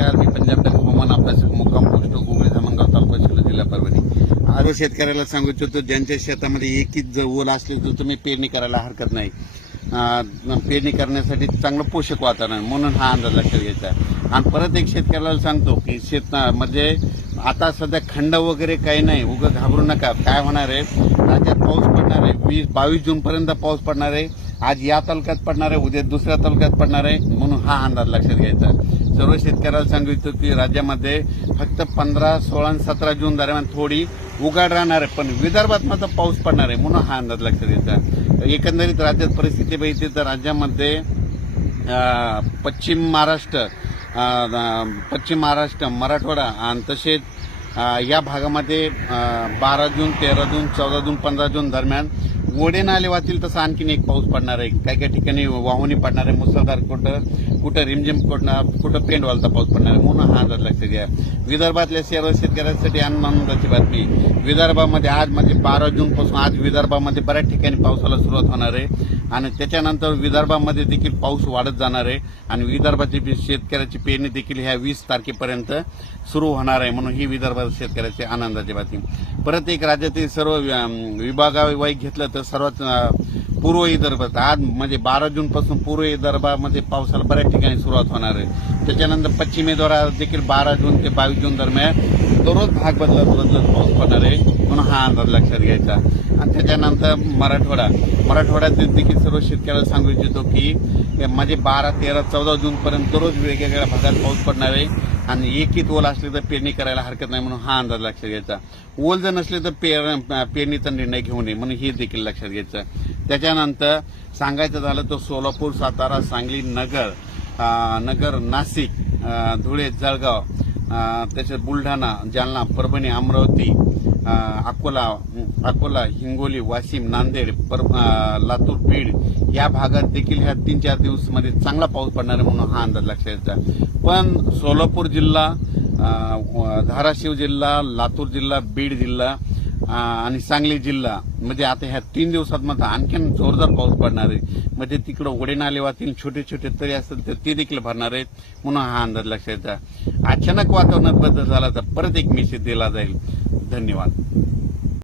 नमस्कार मी पंजाब बँक हवामान अभ्यासक मुक्काम पोस्ट उमरी तालुका जिल्हा जिल्हा परभणी आज शेतकऱ्याला सांगू इच्छितो ज्यांच्या शेतामध्ये एकच जर ओल असली तर तुम्ही पेरणी करायला हरकत नाही पेरणी करण्यासाठी चांगलं पोषक वातावरण म्हणून हा अंदाज लक्षात घ्यायचा आणि परत एक शेतकऱ्याला सांगतो की शेत म्हणजे आता सध्या खंड वगैरे काही नाही उगं घाबरू नका काय होणार आहे राज्यात पाऊस पडणार आहे वीस बावीस जूनपर्यंत पाऊस पडणार आहे आज या तालुक्यात पडणार आहे उद्या दुसऱ्या तालुक्यात पडणार आहे म्हणून हा अंदाज लक्षात घ्यायचा सर्व शेतकऱ्याला सांगितलं की राज्यामध्ये फक्त पंधरा सोळा आणि सतरा जून दरम्यान थोडी उघाड राहणार आहे पण विदर्भात मात्र पाऊस पडणार आहे म्हणून हा अंदाज लक्षात येतात एकंदरीत राज्यात परिस्थिती बघितली तर राज्यामध्ये पश्चिम महाराष्ट्र पश्चिम महाराष्ट्र मराठवाडा आणि तसेच या भागामध्ये बारा जून तेरा जून चौदा जून पंधरा जून दरम्यान वडे नाले वाहतील तसं आणखीन एक पाऊस पडणार आहे काही काही ठिकाणी वाहूनही पडणार आहे मुसळधार कोट कुठं रिमझिम पडणार कुठं पेंडवालचा पाऊस पडणार म्हणून हा अंदाज लक्ष विदर्भातल्या सर्व शेतकऱ्यांसाठी आनंदाची बातमी विदर्भामध्ये आज म्हणजे बारा जूनपासून आज विदर्भामध्ये बऱ्याच ठिकाणी पावसाला सुरुवात होणार आहे आणि त्याच्यानंतर विदर्भामध्ये देखील पाऊस वाढत जाणार आहे आणि विदर्भाची शेतकऱ्याची पेरणी देखील ह्या वीस तारखेपर्यंत सुरू होणार आहे म्हणून ही विदर्भात शेतकऱ्याची आनंदाची बातमी परत एक राज्यातील सर्व विभागावाईक घेतलं तर सर्वात पूर्व विदर्भात आज म्हणजे बारा जून पासून पूर्व विदर्भामध्ये पावसाला बऱ्याच ठिकाणी सुरुवात होणार आहे त्याच्यानंतर पश्चिमेद्वारा देखील बारा जून ते बावीस जून दरम्यान दररोज भाग बदलत बदलत पाऊस पडणार आहे म्हणून हा अंदाज लक्षात घ्यायचा आणि त्याच्यानंतर मराठवाडा मराठवाड्यात देखील सर्व शेतकऱ्याला सांगू इच्छितो की म्हणजे बारा तेरा चौदा जूनपर्यंत दररोज वेगवेगळ्या भागात पाऊस पडणार आहे आणि एकीत ओल असले तर पेरणी करायला हरकत नाही म्हणून हा अंदाज लक्षात घ्यायचा ओल जर नसले तर पेर पेरणीचा निर्णय घेऊ नये म्हणून हे देखील लक्षात घ्यायचं त्याच्यानंतर सांगायचं झालं तर सोलापूर सातारा सांगली नगर नगर नाशिक धुळे जळगाव तसेच बुलढाणा जालना परभणी अमरावती अकोला अकोला हिंगोली वाशिम नांदेड पर लातूर बीड या भागात देखील ह्या तीन चार दिवसमध्ये चांगला पाऊस पडणार आहे म्हणून हा अंदाज लक्षात येतो पण सोलापूर जिल्हा धाराशिव जिल्हा लातूर जिल्हा बीड जिल्हा आणि सांगली जिल्हा म्हणजे आता ह्या तीन दिवसात मात्र आणखीन जोरदार पाऊस पडणार आहे म्हणजे तिकडं वा नालेवातील छोटे छोटे तरी असतील तर ते देखील भरणार आहेत म्हणून हा अंदाज लक्षात घ्या अचानक वातावरणात बदल झाला तर परत एक मेसेज दिला जाईल धन्यवाद